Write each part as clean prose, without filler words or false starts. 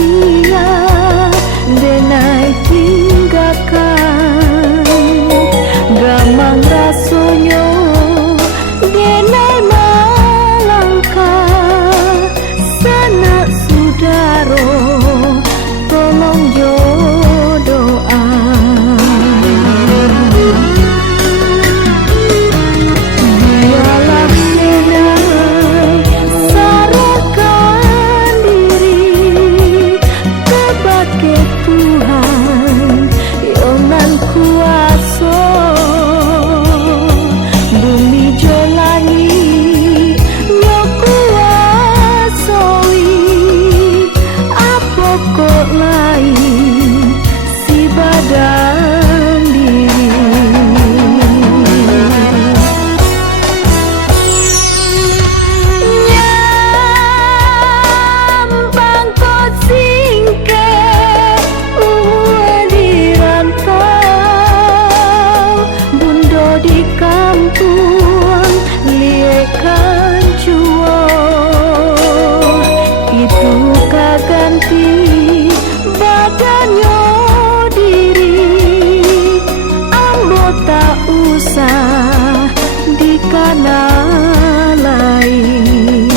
sia denai tinggalkan gamang rasonyo denai malangkah sanak sudaro tolong jo doa biarlah denai sarahkan diri kepada Tuhan yonan kuasa bumi jolani yo kuasoi apa kok lain si badan diri nyambang kok singke di rantau bundo di kampung liekan cuo itu kaganti badannya diri ambo tak usah dikana lain.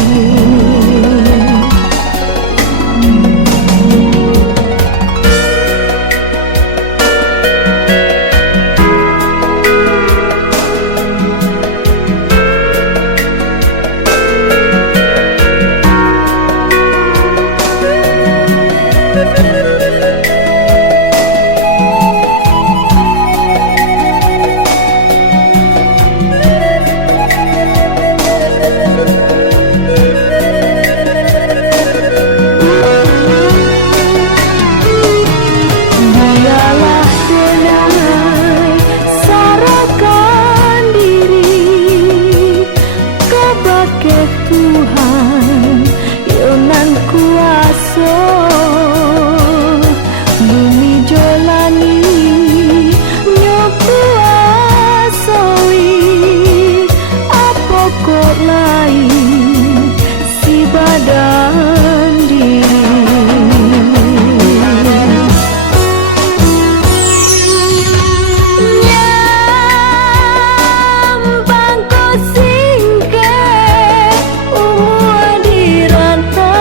Biarlah denai sarahkan diri kepada Tuhan yonan kuasa bumi jolani nyo kuasoi apa kok lain si badan diri nyambang kok singke di rantau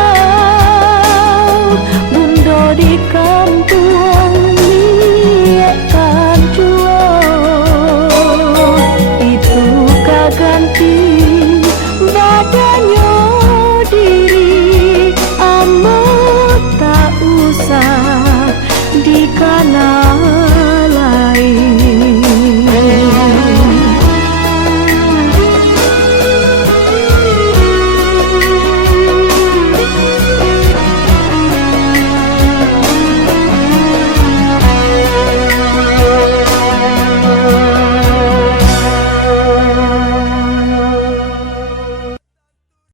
bundo di kampung